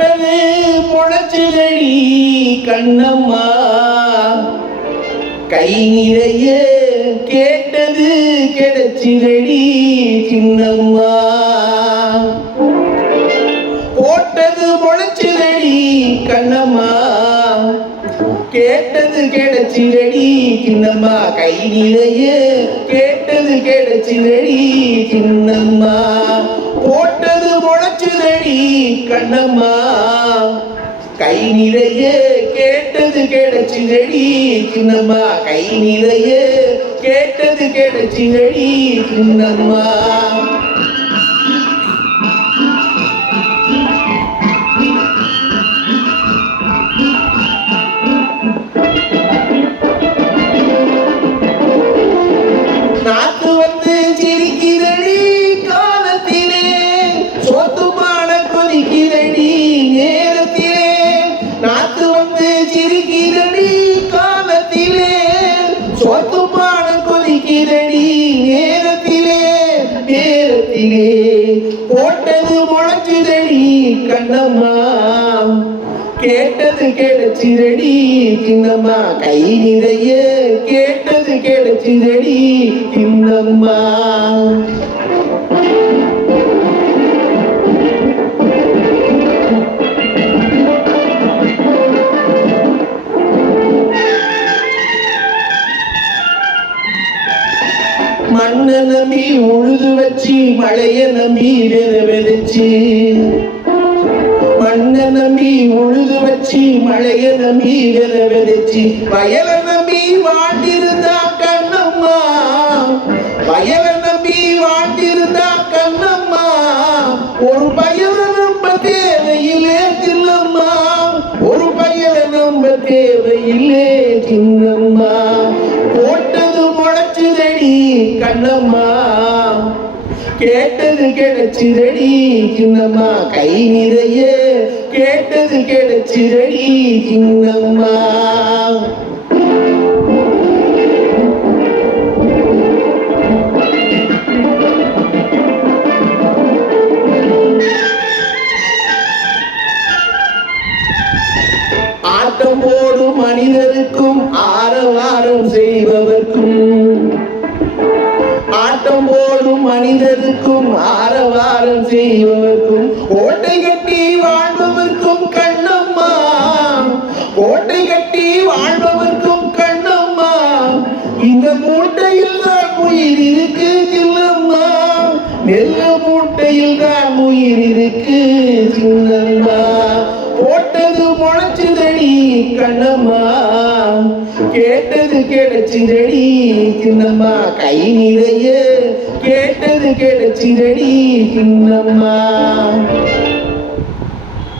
பட்டது முளைச்சிலடி கண்ணம்மா. கை நிறைய கேட்டது கிடைச்சிலடி சின்னம்மா. போட்டது முளைச்சிலடி கண்ணம்மா. கேட்டது கிடைச்சிலடி சின்னம்மா. கை நிறைய கேட்டது கிடைச்சிலடி சின்னம்மா. போட்டது முளை முளைச்சுதடி கண்ணம்மா. கை நிறைய கேட்டது கிடைச்சிதடி சின்னம்மா. கை நிறைய கேட்டது கிடைச்சிதடி சின்னம்மா. சொத்துமான நேரத்திலே நேரத்திலே. போட்டது முளைச்சுதடி கண்ணம்மா. கேட்டது கிடைச்சிதடி சின்னம்மா. கை நிறைய கேட்டது கிடைச்சிதடி சின்னம்மா. மண்ண நம்பி உழுது வச்சு மழைய நம்பி வெத மண்ண நம்பி உழுது வச்சு மழைய நம்பி வெத வயல நம்பி வாழ்ந்திருந்தா கண்ணம்மா. வயல நம்பி வாழ்ந்திருந்தா கண்ணம்மா. ஒரு பயல நம்ப தேவையிலே தில்லம்மா ஒரு பயல நம்ப தேவையில்லே சின்னம்மா. நீ கண்ணம்மா. கேட்டது கிடைச்சிரடி சின்னம்மா. கை நிறைய கேட்டது கிடைச்சிரடி சின்னம்மா. ஆட்டம் போடும் மனிதருக்கும் ஆரவாரம் செய்பவர் ஆட்டம் போடும் மனிதருக்கும் ஆரவாரம் செய்வதற்கும் ஓட்டை கட்டி வாழ்பவர்க்கும் கண்ணம்மா. ஓட்டை கட்டி வாழ்பவர்க்கும் கண்ணம்மா. இந்த மூட்டையில் தான் உயிர் இருக்கு சின்னம்மா. நெல்ல மூட்டையில் தான் உயிர் இருக்கு சின்னம்மா. போட்டது முளைச்சுதடி கண்ணம்மா. கேட்டது கிடைச்சுதடி சின்னம்மா. கை நிறைய கேட்டது கிடைச்சிரடி சின்னம்மா